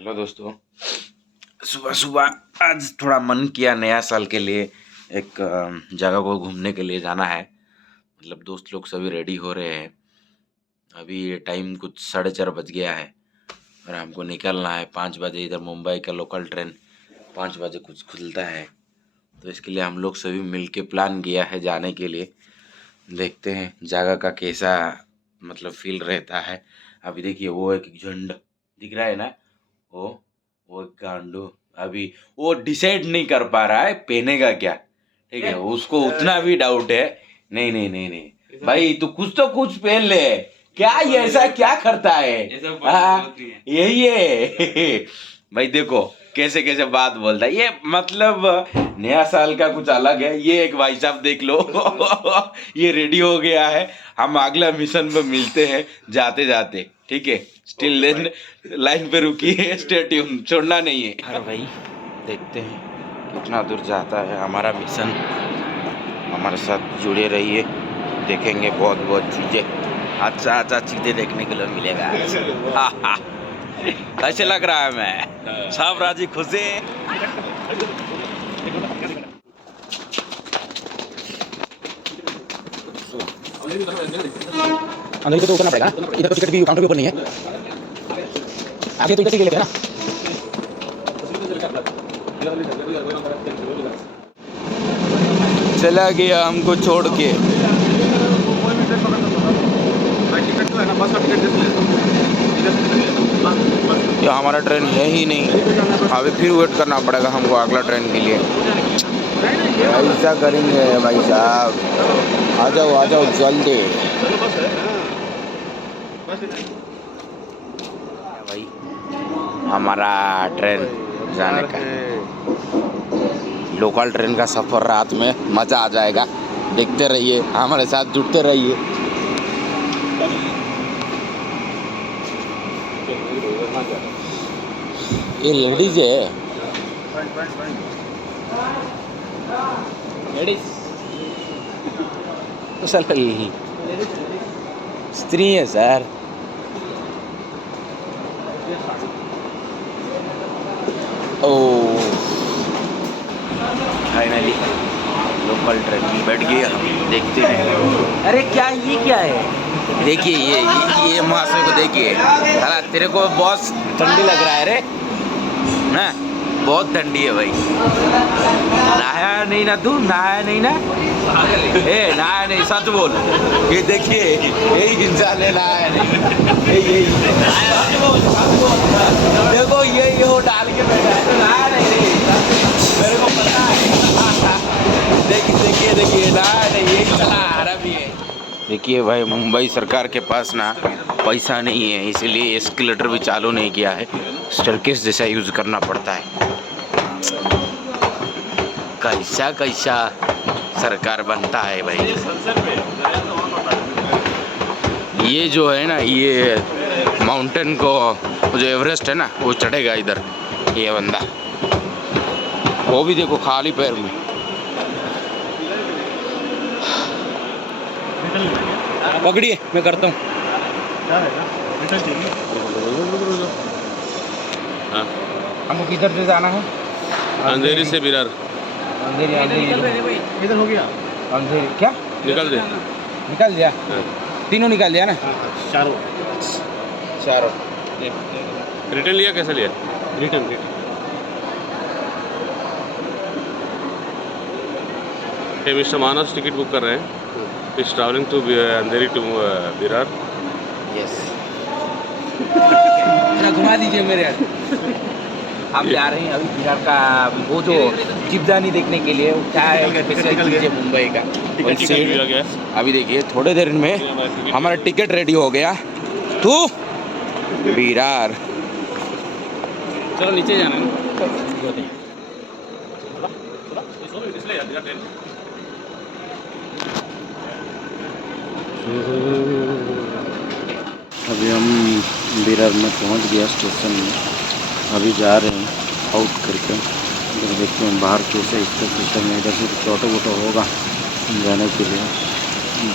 Hello दोस्तों, सुबह सुबह आज थोड़ा मन किया नया साल के लिए एक जगह को घूमने के लिए जाना है। मतलब दोस्त लोग सभी रेडी हो रहे हैं। अभी ये टाइम कुछ 4:30 बज गया है और हमको निकलना है 5 बजे। इधर मुंबई का लोकल ट्रेन 5 बजे कुछ खुलता है, तो इसके लिए हम लोग सभी मिल के प्लान किया है जाने के लिए। देखते हैं जगह का कैसा मतलब फील रहता है। अभी देखिए वो एक झंडा दिख रहा है ना, वो गांडू अभी वो डिसाइड नहीं कर पा रहा है पहनेगा क्या। ठीक है, उसको उतना भी डाउट है। नहीं नहीं नहीं नहीं भाई, तू कुछ तो कुछ पहन ले। क्या ये ऐसा क्या करता है? यही है भाई। देखो कैसे कैसे बात बोलता है ये, मतलब नया साल का कुछ अलग है। ये एक भाई साहब देख लो ये रेडी हो गया है। हम अगला मिशन पे मिलते हैं जाते जाते, ठीक है? स्टिल देन लाइन पे रुकिए, स्टे ट्यून, छोड़ना नहीं है। अरे भाई देखते हैं कितना दूर जाता है हमारा मिशन। हमारे साथ जुड़े रहिए, देखेंगे बहुत बहुत चीजें, अच्छा अच्छा चीजें देखने के लिए मिलेगा। कैसे लग रहा है? मैं सब राजी खुशी। अंदर को तो उतरना पड़ेगा, इधर तो टिकट भी काउंटर के ऊपर नहीं है। आगे तो इधर से लेते हैं ना। चला गया हमको छोड़ के। ये हमारा ट्रेन है ही नहीं, अभी फिर वेट करना पड़ेगा हमको अगला ट्रेन के लिए। ऐसा करेंगे भाई साहब, आ जाओ जल्दी भाई। हमारा ट्रेन जाने का, लोकल ट्रेन का सफ़र रात में मज़ा आ जाएगा। देखते रहिए, हमारे साथ जुड़ते रहिए। ये लेडीज है, स्त्री है सर। ओ फाइनली लोकल ट्रेन में बैठ गए हम। देखते हैं, अरे क्या ये क्या है? देखिए ये महाशय को देखिए। अरे तेरे को बहुत ठंडी लग रहा है रे ना? बहुत ठंडी है भाई। नहाया नहीं ना तू? नहाया नहीं ना? नहाया नहीं, सच बोल। ये देखिए यही इंसान है, नहाया नहीं। यही देखो, ये वो डाल के बैठा है, नहाया नहीं। मेरे को पता है। देखिए नहाया नहीं, यही चला हरामी है। देखिए भाई, मुंबई सरकार के पास ना पैसा नहीं है, इसलिए एस्केलेटर भी चालू नहीं किया है। स्टेयरकेस जैसा यूज करना पड़ता है। कैसा कैसा सरकार बनता है भाई। ये जो है ना, ये माउंटेन को, जो एवरेस्ट है ना, वो चढ़ेगा इधर ये बंदा। वो भी देखो खाली पैर में। पकड़िए, मैं करता हूँ। हाँ, हमको किधर से जाना है? अंधेरी से विरार। अंधेरी इधर हो गया। अंधेरी क्या निकल दे। निकाल दिया? हाँ। तीनों निकाल दिया ना? चारों रिटर्न लिया? कैसे लिया? Return hey mister Manas, ticket book कर रहे हैं। Is travelling to Andheri to Virar. Yes, घुमा दीजिए मेरे यार। हम जा रहे हैं अभी विरार का, वो जो जीवदानी देखने के लिए। क्या है स्पेशल चीज़ है मुंबई का? टिकट लिया गया है। अभी देखिए थोड़े देर में हमारा टिकट रेडी हो गया। तू विरार चलो नीचे जाना है। अभी हम विरार में पहुंच गया स्टेशन में। अभी जा रहे हैं आउट करके। इधर देखते हैं बाहर कैसे इसका सिस्टम है। इधर से ऑटो वोटो होगा जाने के लिए।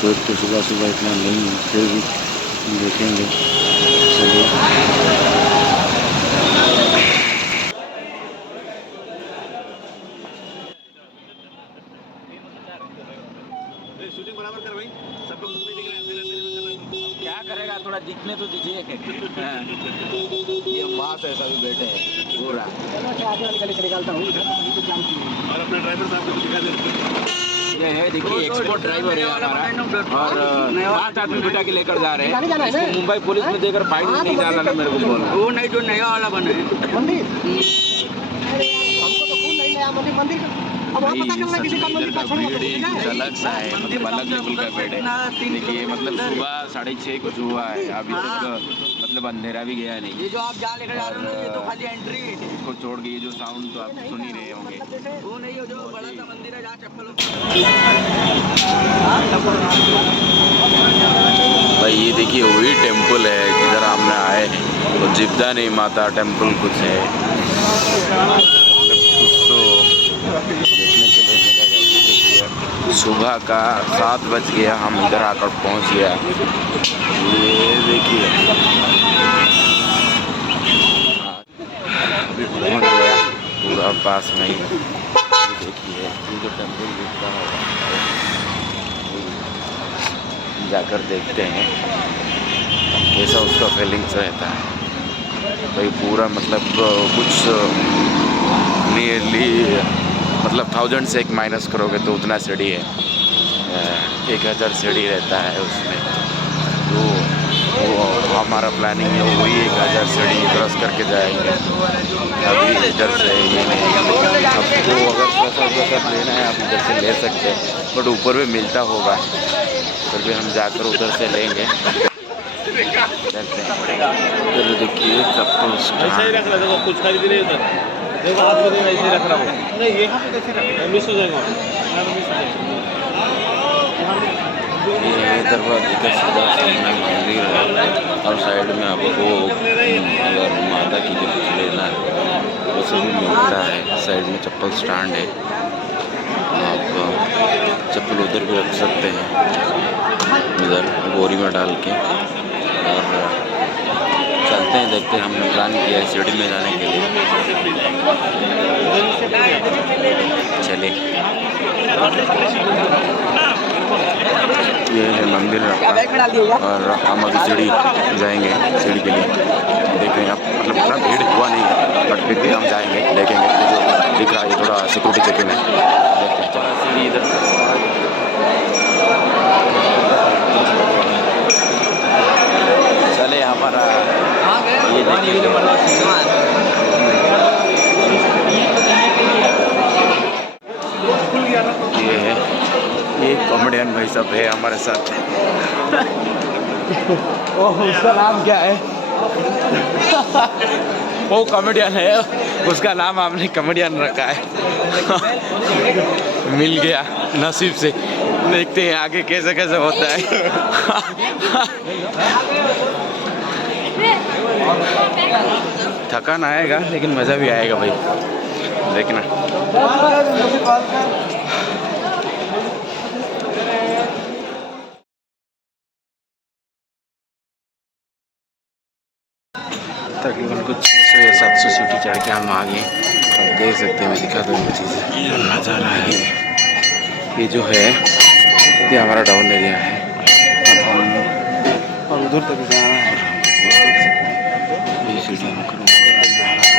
डेट तो सुबह सुबह इतना नहीं है, फिर भी देखेंगे। चलिए ये वहाँ से सभी बैठे हैं पूरा। और अपने ड्राइवर साहब को दिखा दे। ये है देखिए एक्सपोर्ट ड्राइवर है हमारा और 5 आदमी बिठा के लेकर जा रहे हैं। इसको मुंबई पुलिस में देकर फाइन नहीं डाला ना मेरे को बोला। वो नहीं जो नया वाला बना है मंदिर। अलग सा है मतलब अलग लेवल का बेड है। देखिए मतलब सुबह 6:30 कुछ हुआ है अभी तक मतलब अंधेरा भी गया नहीं। ये जो आप जहाँ लेकर जा रहे हो ये तो खाली एंट्री इसको छोड़ के ये जो साउंड तो आप सुन ही रहे होंगे वो नहीं हो जो बड़ा सा मंदिर है जहाँ चप्पल भाई ये देखिए वही टेम्पल है जिधर हमने आए तो जिब्दानी माता टेम्पल कुछ है कुछ तो देखने के लिए मिलेगा। देखिए सुबह का 7 बज गया हम इधर आकर पहुंच गया। ये देखिए अभी पहुंच गया पूरा पास में ही। देखिए ये जो टेम्पल दिखता है जाकर देखते हैं कैसा उसका फीलिंग्स रहता है। भाई पूरा मतलब कुछ नियरली मतलब 1000 से एक माइनस करोगे तो उतना सीढ़ी है 1000 सीढ़ी रहता है उसमें। तो वो हमारा प्लानिंग है वही 1000 सीढ़ी क्रॉस करके जाएंगे। अभी इधर से ये नहीं आपको अगर प्रसाद लेना है आप इधर से ले सकते हैं बट ऊपर भी मिलता होगा फिर भी हम जाकर उधर से लेंगे। फिर देखिए चप्पल ऐसा ही रख रहा देखो कुछ खरीद नहीं उधर देखो हाथ में ऐसे ही रख रहा हूँ नहीं यहाँ पे कैसे रख मिस हो जाएगा ये दरवाजे का सीधा सामने मंदिर है और साइड में आपको अगर माता की जो कुछ लेना है वो सभी मिलता है। साइड में चप्पल स्टैंड है आप चप्पल उधर भी रख सकते हैं उधर बोरी में डाल के। और चलते हैं देखते हैं हमने प्लान किया है सीढ़ी में जाने के लिए। चलिए ये है मंदिर और हम अभी सीढ़ी जाएंगे सीढ़ी के लिए। देखें आप मतलब इतना भीड़ हुआ नहीं है बट फिर भी हम जाएंगे देखेंगे जो दिख रहा है ये थोड़ा सिक्योरिटी चेकिंग है। देखते हैं चला सीढ़ी इधर चले हमारा ये देखिए ये है ये कॉमेडियन भाई साहब है हमारे साथ। ओह उसका नाम क्या है? वो कॉमेडियन है उसका नाम हमने कॉमेडियन रखा है। मिल गया नसीब से देखते हैं आगे कैसे कैसे होता है। थकान आएगा लेकिन मज़ा भी आएगा भाई देखना। तकरीबन कुछ 600 या 700 सीढ़ी चढ़ के हम आ गए। आप देख सकते हैं मैं दिखा दूँ वो चीज़ ये जो नज़ारा है ये जो है ये हमारा डाउन एरिया है और उधर तक जाना है। ये सीढ़ी होकर ऊपर तक जाना है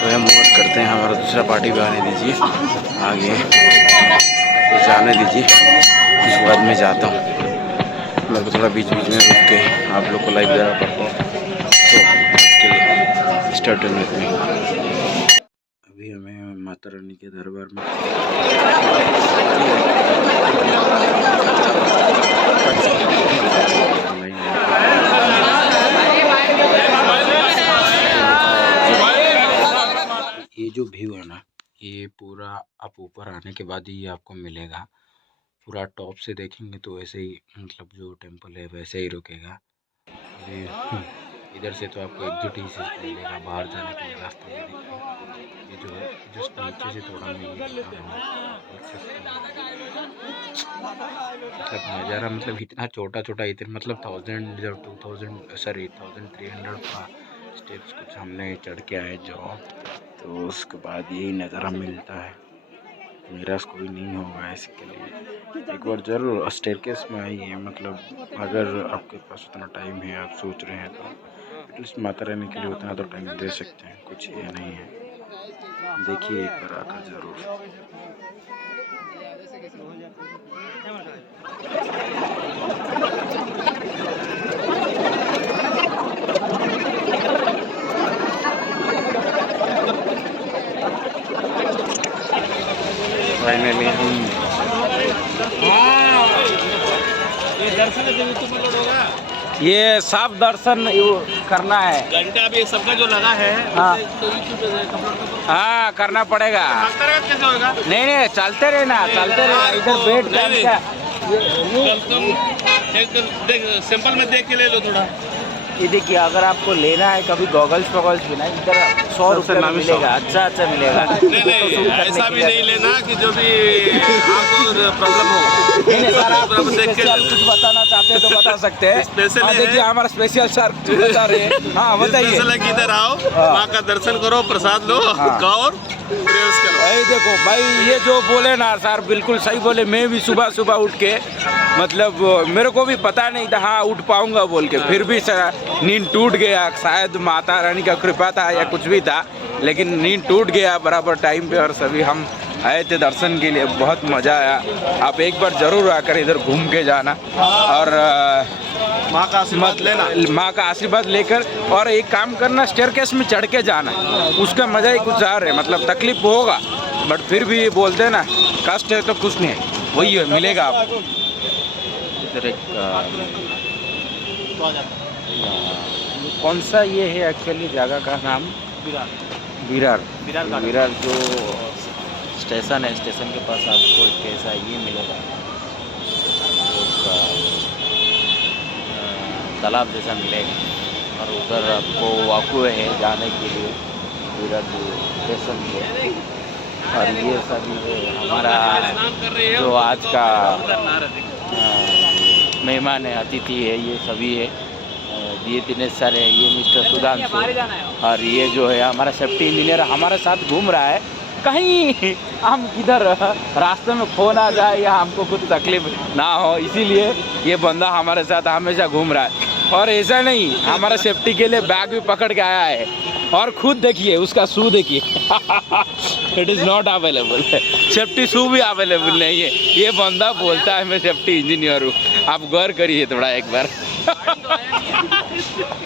तो हम मूव करते हैं। हमारा दूसरा पार्टी भी आने दीजिए आगे तो जाने दीजिए उसके बाद मैं जाता हूँ। मेरे को थोड़ा बीच बीच में रुक के आप लोग को लाइव देना पड़ता है तो इसके लिए स्टार्ट में अभी हमें माता रानी के दरबार में ये जो व्यू है ना ये पूरा आप ऊपर आने के बाद ही आपको मिलेगा। पूरा टॉप से देखेंगे तो वैसे ही मतलब जो टेम्पल है वैसे ही रुकेगा। इधर से तो आपको एग्जिट ही से मिलेगा बाहर जाने के लिए रास्ता नहीं दिखेगा। ये जो है जस्ट नीचे से थोड़ा मैं देख सकते हैं मतलब नज़ारा मतलब इतना छोटा छोटा इतना मतलब 1300 का स्टेप्स कुछ हमने चढ़ के आए जो तो उसके बाद यही नज़ारा मिलता है। मेरा कोई नहीं होगा इसके लिए एक बार ज़रूर स्टेयरकेस में आइए। मतलब अगर आपके पास उतना टाइम है, आप सोच रहे हैं तो एटलीस्ट माता रानी के लिए उतना तो टाइम दे सकते हैं, कुछ ये नहीं है। देखिए एक बार आकर ज़रूर। फाइनली हम ये दर्शन है जब यूट्यूब में लोड होगा। ये साफ दर्शन करना है। घंटा भी सबका जो लगा है हाँ। तो यूट्यूब पे अपलोड हाँ करना पड़ेगा। करता रहेगा कैसे होगा? नहीं चलते रहना इधर बैठ नहीं, कर कल तुम एक देख सैंपल में देख के ले लो थोड़ा। ये देखिए अगर आपको लेना है कभी गॉगल्स भी ना इधर 100 रुपये में मिलेगा। अच्छा मिलेगा। नहीं ऐसा भी नहीं लेना कि जो भी आपको प्रॉब्लम हो। नहीं सर, आप प्रॉब्लम देख के स्पेशल कुछ बताना चाहते हैं तो बता सकते हैं। स्पेशल हाँ, है। देखिए हमारा स्पेशल सर कुछ बता रहे हैं। हाँ बताइए। स्पेशल है कि इधर आओ, माँ का दर्शन करो, प्रसाद लो, खाओ और प्रयास करो। भाई देखो भाई ये जो बोले ना सर बिल्कुल सही बोले। मैं भी सुबह उठ के मतलब मेरे को भी पता नहीं था हाँ उठ पाऊंगा बोल के, फिर भी नींद टूट गया। शायद माता रानी का कृपा था या कुछ भी था, लेकिन नींद टूट गया बराबर टाइम पे। और सभी हम आए थे दर्शन के लिए, बहुत मज़ा आया। आप एक बार ज़रूर आकर इधर घूम के जाना और माँ का आशीर्वाद लेना, माँ का आशीर्वाद लेकर। और एक काम करना, स्टेयरकेस में चढ़ के जाना, उसका मज़ा ही कुछ और है। मतलब तकलीफ होगा बट फिर भी बोलते हैं ना कष्ट है तो कुछ नहीं है, वही है, मिलेगा आपको। इधर एक कौन सा ये है एक्चुअली जगह का नाम? विरार जो स्टेशन है, स्टेशन के पास आपको एक ऐसा ये मिलेगा, तालाब जैसा मिलेगा और उधर आपको वॉकवे है जाने के लिए विरार स्टेशन पे। और ये सभी हमारा जो आज का मेहमान है, अतिथि है, ये सभी है। ये दिनेश सर है, ये मिस्टर सुधांशु, और ये जो है हमारा सेफ्टी इंजीनियर हमारे साथ घूम रहा है। कहीं हम किधर रास्ते में खो ना जाए या हमको कुछ तकलीफ ना हो, इसीलिए ये बंदा हमारे साथ हमेशा घूम रहा है। और ऐसा नहीं, हमारा सेफ्टी के लिए बैग भी पकड़ के आया है। और खुद देखिए उसका शू देखिए it is not available. Safety shoe भी अवेलेबल नहीं है। ये बंदा बोलता है मैं सेफ्टी इंजीनियर हूँ। आप गौर करिए थोड़ा एक बार।